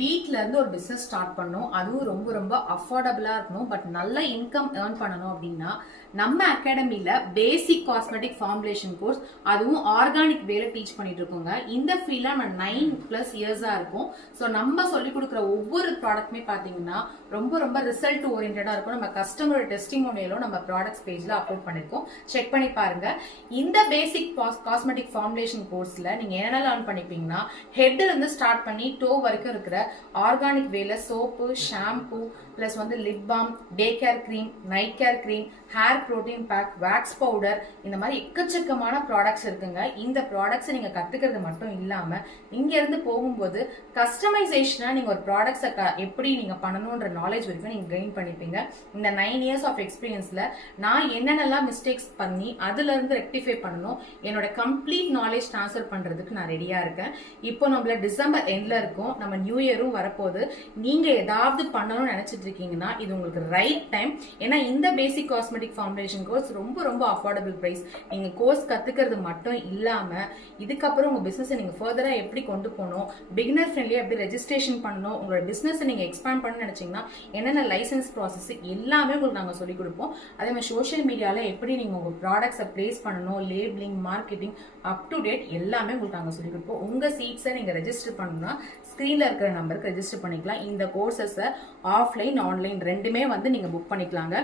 வீட்ல இருந்து ஒரு பிசினஸ் ஸ்டார்ட் பண்ணணும், அதுவும் ரொம்ப ரொம்ப அஃபோர்டபுளா இருக்கணும், பட் நல்ல இன்கம் ஏர்ன் பண்ணணும் அப்படின்னா நம்ம அகாடமில பேசிக் காஸ்மெட்டிக் ஃபார்முலேஷன் கோர்ஸ், அதுவும் ஆர்கானிக் வேல டீச் பண்ணிட்டு இருக்கோங்க. இந்த ஃபீல்ட்ல நம்ம 9+ இயர்ஸா இருக்கும். ஸோ நம்ம சொல்லி கொடுக்குற ஒவ்வொரு ப்ராடக்ட்மே பாத்தீங்கன்னா ரொம்ப ரொம்ப ரிசல்ட் ஓரியன்டா இருக்கும். நம்ம கஸ்டமரோட டெஸ்டிமோனியலும் நம்ம ப்ராடக்ட்ஸ் பேஜ்ல அப்லோட் பண்ணிருக்கோம், செக் பண்ணி பாருங்க. இந்த பேசிக் காஸ்மெட்டிக் ஃபார்முலேஷன் கோர்ஸ்ல நீங்க என்ன லேர்ன் பண்ணிப்பீங்கன்னா, ஹெட்ல இருந்து ஸ்டார்ட் பண்ணி டோ வரைக்கும் இருக்கிற ஆர்கானிக் வேல சோப்பு, ஷாம்பு, பிளஸ் வந்து lip balm, day care cream, night care cream, hair protein pack, wax powder, இந்த மாதிரி எக்கச்சக்கமான ப்ராடக்ட்ஸ் இருக்குங்க. இந்த ப்ராடக்ட்ஸ் நீங்க கத்துக்கிறது மட்டும் இல்லாம இங்க இருந்து போகும்போது கஸ்டமைசேஷனா நீங்க ஒரு ப்ராடக்ட்ஸை எப்படி நீங்க பண்ணணும்ன்ற நாலேஜ் வரைக்கும் நீங்க கெயின் பண்ணிப்பீங்க. இந்த 9 இயர்ஸ் ஆஃப் எக்ஸ்பீரியன்ஸ்ல நான் என்னென்னலாம் மிஸ்டேக்ஸ் பண்ணி அதுல இருந்து ரெக்டிஃபை பண்ணணும், என்னோட கம்ப்ளீட் நாலேஜ் ட்ரான்ஸ்ஃபர் பண்றதுக்கு நான் ரெடியா இருக்கேன். இப்போ நம்மள டிசம்பர் எண்ட்ல இருக்கும், நம்ம நியூ இயரும் வரப்போது. நீங்க ஏதாவது பண்ணணும்னு நினைச்சிட்டு இருக்கீங்கன்னா இது உங்களுக்கு ரைட் டைம். ஏன்னா இந்த பேசிக் காஸ்மெட்டிக் ஃபார்முலேஷன் கோர்ஸ் ரொம்ப ரொம்ப அஃபோர்டபுள் பிரைஸ். நீங்க கோர்ஸ் கத்துக்கிறது மட்டும் இல்லாம இதுக்கப்புறம் உங்க பிசினஸ் நீங்க ஃபர்தரா எப்படி கொண்டு போகணும், பிகினர் ஃப்ரெண்ட்லியா எப்படி ரெஜிஸ்ட்ரேஷன் பண்ணணும், உங்களோட பிசினஸ் நீங்க எக்ஸ்பேண்ட் பண்ண நினைச்சீங்கன்னா என்னென்ன லைசன்ஸ் ப்ராசஸ் எல்லாமே உங்களுக்கு நாங்க சொல்லிக் கொடுப்போம். அதே மாதிரி சோஷியல் மீடியால எப்படி நீங்க உங்க ப்ராடக்ட்ஸை பிளேஸ் பண்ணணும், labelling, marketing, up to date எல்லாமே உங்களுக்கு நாங்க சொல்லிக் கொடுப்போம். உங்க சீட்ஸை நீங்க ரெஜிஸ்டர் பண்ணணும்னா ஸ்கிரீன்ல இருக்கிற நம்பருக்கு ரெஜிஸ்டர் பண்ணிக்கலாம். இந்த கோர்சஸை ஆஃப்லைன் ஆன்லைன் ரெண்டுமே வந்து நீங்க புக் பண்ணிக்கலாங்க.